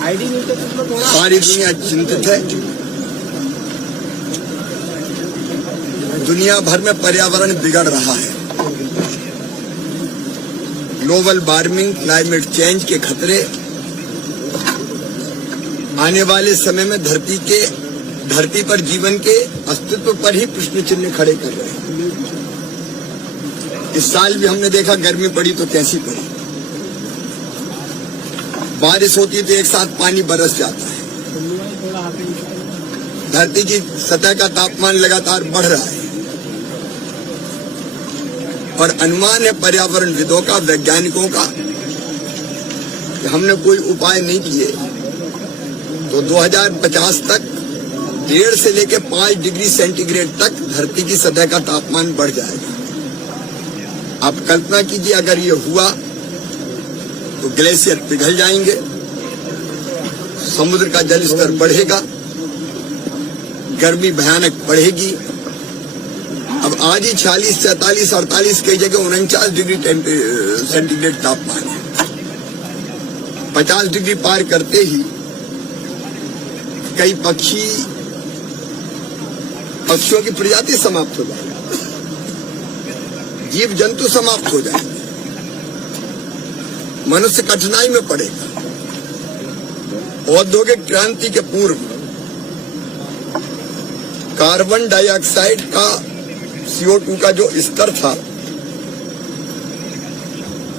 सारी दुनिया चिंतित है। दुनिया भर में पर्यावरण बिगड़ रहा है। ग्लोबल वार्मिंग, क्लाइमेट चेंज के खतरे आने वाले समय में धरती पर जीवन के अस्तित्व पर ही प्रश्न चिन्ह खड़े कर रहे हैं। इस साल भी हमने देखा गर्मी पड़ी तो कैसी पड़ी। बारिश होती तो एक साथ पानी बरस जाता है। धरती की सतह का तापमान लगातार बढ़ रहा है और अनुमान है पर्यावरणविदों का, वैज्ञानिकों का, कि हमने कोई उपाय नहीं किए तो 2050 तक 1.5 से लेकर 5 डिग्री सेंटीग्रेड तक धरती की सतह का तापमान बढ़ जाएगा। आप कल्पना कीजिए, अगर ये हुआ तो ग्लेशियर पिघल जाएंगे, समुद्र का जल स्तर बढ़ेगा, गर्मी भयानक बढ़ेगी। अब आज ही 46, 47, 48 कई जगह 49 डिग्री सेंटीग्रेड तापमान है। 50 डिग्री पार करते ही कई पक्षियों की प्रजाति समाप्त हो जाएगी, जीव जंतु समाप्त हो जाएंगे, मनुष्य कठिनाई में पड़ेगा। औद्योगिक क्रांति के पूर्व कार्बन डाइऑक्साइड का CO2 का जो स्तर था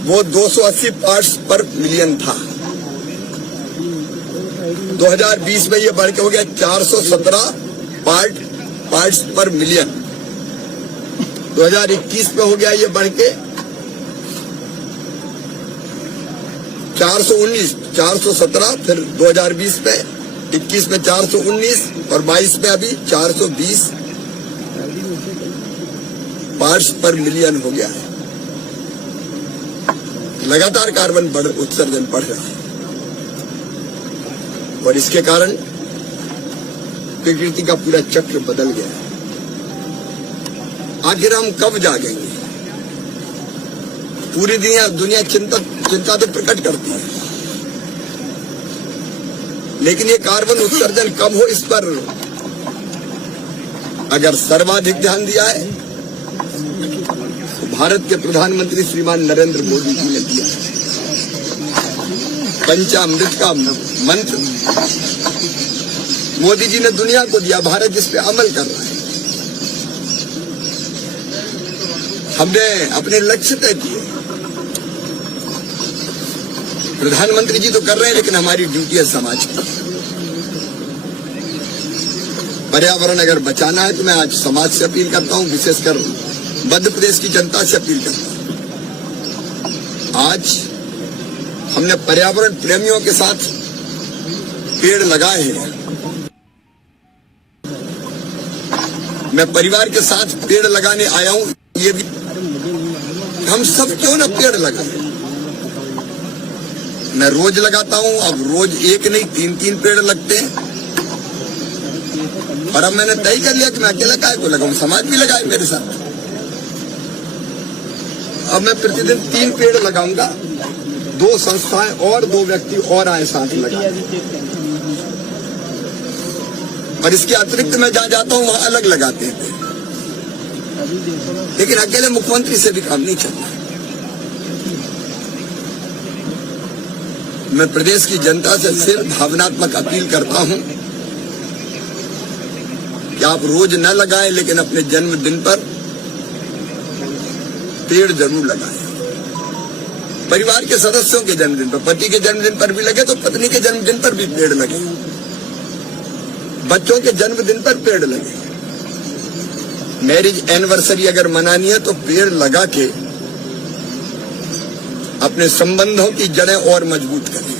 वो 280 पार्ट्स पर मिलियन था। 2020 में ये बढ़ के हो गया 417 पार्ट्स पर मिलियन। 2021 में हो गया ये बढ़ के 417, फिर 2020 में, 21 में 419 और 22 में अभी 420 पार्ट्स पर मिलियन हो गया है। लगातार कार्बन उत्सर्जन बढ़ रहा है और इसके कारण प्रकृति का पूरा चक्र बदल गया है। आखिर हम कब जागेंगे? पूरी दुनिया चिंता तो प्रकट करती है, लेकिन ये कार्बन उत्सर्जन कम हो, इस पर अगर सर्वाधिक ध्यान दिया है तो भारत के प्रधानमंत्री श्रीमान नरेंद्र मोदी जी ने दिया। पंचामृत का मंत्र मोदी जी ने दुनिया को दिया, भारत जिस पे अमल कर रहा है। हमने अपने लक्ष्य तय किए, प्रधानमंत्री जी तो कर रहे हैं, लेकिन हमारी ड्यूटी है समाज की। पर्यावरण अगर बचाना है तो मैं आज समाज से अपील करता हूं, विशेषकर मध्य प्रदेश की जनता से अपील करता हूं। आज हमने पर्यावरण प्रेमियों के साथ पेड़ लगाए हैं। मैं परिवार के साथ पेड़ लगाने आया हूं। ये भी हम सब क्यों ना पेड़ लगाएं। मैं रोज लगाता हूं, अब रोज एक नहीं 3-3 पेड़ लगते हैं। और अब मैंने तय कर लिया कि मैं अकेला काय को लगाऊं, समाज भी लगाए मेरे साथ। अब मैं प्रतिदिन 3 पेड़ लगाऊंगा, 2 संस्थाएं और 2 व्यक्ति और आए साथ लगाए। और इसके अतिरिक्त मैं जहां जाता हूं वहां अलग लगाते हैं। लेकिन अकेले मुख्यमंत्री से भी काम नहीं चलता। मैं प्रदेश की जनता से सिर्फ भावनात्मक अपील करता हूं कि आप रोज न लगाएं, लेकिन अपने जन्मदिन पर पेड़ जरूर लगाएं। परिवार के सदस्यों के जन्मदिन पर, पति के जन्मदिन पर भी लगे तो पत्नी के जन्मदिन पर भी पेड़ लगे, बच्चों के जन्मदिन पर पेड़ लगे। मैरिज एनिवर्सरी अगर मनानी है तो पेड़ लगा के अपने संबंधों की जड़ें और मजबूत करें।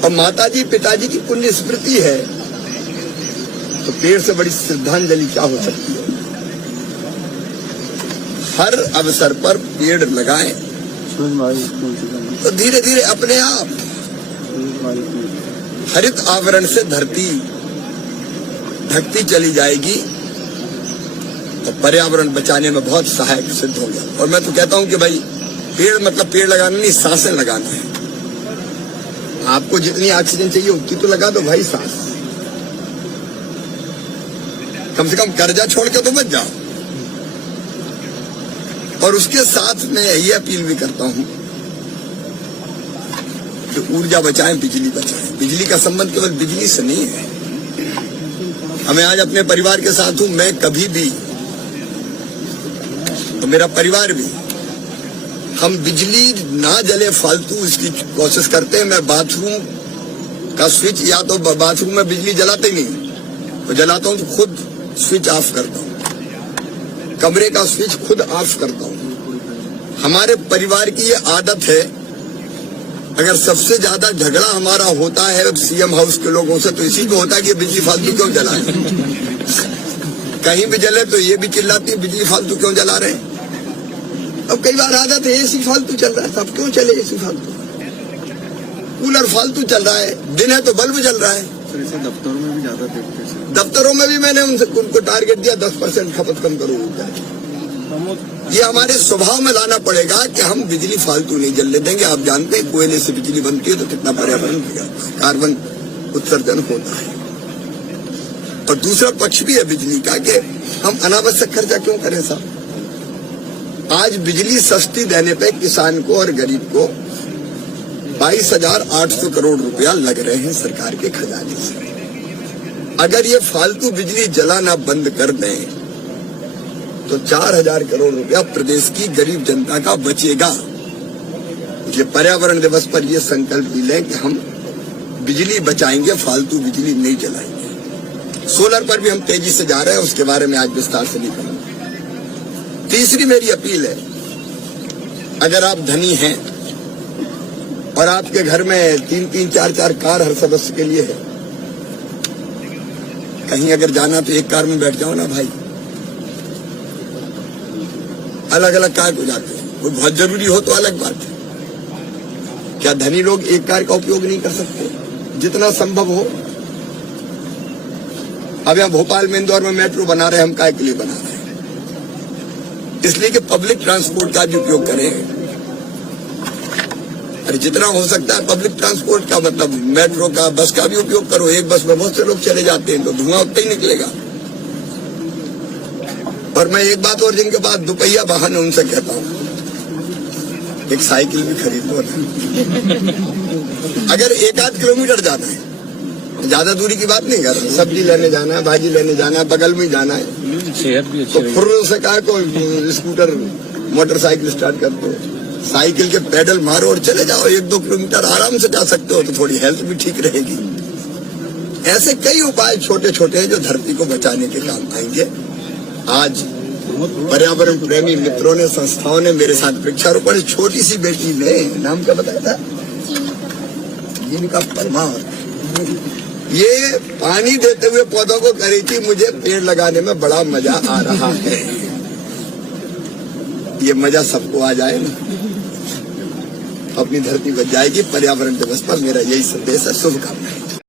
और माताजी पिताजी की पुण्य स्मृति है तो पेड़ से बड़ी श्रद्धांजलि क्या हो सकती है। हर अवसर पर पेड़ लगाएं तो धीरे धीरे अपने आप हरित आवरण से धरती ढकती चली जाएगी तो पर्यावरण बचाने में बहुत सहायक सिद्ध होगा। और मैं तो कहता हूं कि भाई पेड़ मतलब पेड़ लगाना नहीं, सांसें लगाना है। आपको जितनी ऑक्सीजन चाहिए उतनी तो लगा दो भाई सांस। कम से कम कर्जा छोड़ के तो बच जाओ। और उसके साथ मैं ये अपील भी करता हूं कि ऊर्जा बचाएं, बिजली बचाएं। बिजली का संबंध केवल बिजली से नहीं है। मैं आज अपने परिवार के साथ हूं। मैं कभी भी तो मेरा परिवार भी, हम बिजली ना जले फालतू इसकी कोशिश करते हैं। मैं बाथरूम का स्विच, या तो बाथरूम में बिजली जलाते नहीं, तो जलाता हूं तो खुद स्विच ऑफ करता हूं, कमरे का स्विच खुद ऑफ करता हूं। हमारे परिवार की ये आदत है। अगर सबसे ज्यादा झगड़ा हमारा होता है सीएम हाउस के लोगों से, तो इसी को होता है कि बिजली फालतू क्यों जला रहे हैं। कहीं भी जले तो ये भी चिल्लाती है बिजली फालतू क्यों जला रहे हैं। अब कई बार आदत है एसी फालतू चल रहा है, सब क्यों चले एसी फालतू, कूलर फालतू चल रहा है, दिन है तो बल्ब जल रहा है। दफ्तरों में भी ज्यादा देखते हैं। दफ्तरों में भी मैंने उनको टारगेट दिया 10% खपत कम करो। ये हमारे स्वभाव में लाना पड़ेगा कि हम बिजली फालतू नहीं जलने देंगे। आप जानते हैं कोयले से बिजली बनती है तो कितना पर्यावरण कार्बन उत्सर्जन होता है। और दूसरा पक्ष भी है बिजली का कि हम अनावश्यक खर्चा क्यों करें साहब। आज बिजली सस्ती देने पे किसान को और गरीब को 22,800 करोड़ रुपया लग रहे हैं सरकार के खजाने से। अगर ये फालतू बिजली जलाना बंद कर दें तो 4,000 करोड़ रुपया प्रदेश की गरीब जनता का बचेगा। इसलिए पर्यावरण दिवस पर यह संकल्प भी लें कि हम बिजली बचाएंगे, फालतू बिजली नहीं जलाएंगे। सोलर पर भी हम तेजी से जा रहे हैं, उसके बारे में आज विस्तार से नहीं कहूंगा। तीसरी मेरी अपील है, अगर आप धनी हैं और आपके घर में 3-3, 4-4 कार हर सदस्य के लिए है, कहीं अगर जाना तो एक कार में बैठ जाओ ना भाई। अलग अलग कार हो जाते हैं, वो बहुत जरूरी हो तो अलग बात है। क्या धनी लोग एक कार का उपयोग नहीं कर सकते जितना संभव हो। अब यहाँ भोपाल में, इंदौर में मेट्रो बना रहे हैं, हम काय के लिए बना रहे हैं, इसलिए कि पब्लिक ट्रांसपोर्ट का भी उपयोग करें। अरे जितना हो सकता है पब्लिक ट्रांसपोर्ट का, मतलब मेट्रो का, बस का भी उपयोग करो। एक बस में बहुत से लोग चले जाते हैं तो धुआं उतना ही निकलेगा। और मैं एक बात और जिनके पास दुपहिया वाहन है उनसे कहता हूं, एक साइकिल भी खरीद लो ना। अगर 1-8 किलोमीटर जाना है, ज्यादा दूरी की बात नहीं कर रहा, सब्जी लेने जाना है, भाजी लेने जाना है, बगल में जाना है, सेहत भी तो फुर्र से कहा को स्कूटर मोटरसाइकिल स्टार्ट कर दो, साइकिल के पेडल मारो और चले जाओ। 1-2 किलोमीटर आराम से जा सकते हो, तो थोड़ी हेल्थ भी ठीक रहेगी। ऐसे कई उपाय छोटे छोटे हैं जो धरती को बचाने के काम आएंगे। आज पर्यावरण प्रेमी मित्रों ने, संस्थाओं ने मेरे साथ वृक्षारोपण, छोटी सी बेटी ने, नाम क्या बताया था, जिनका परमार, ये पानी देते हुए पौधों को कह रही थी मुझे पेड़ लगाने में बड़ा मजा आ रहा है। ये मजा सबको आ जाए ना, अपनी धरती बच जाएगी। पर्यावरण दिवस पर मेरा यही संदेश है। शुभकामनाएं।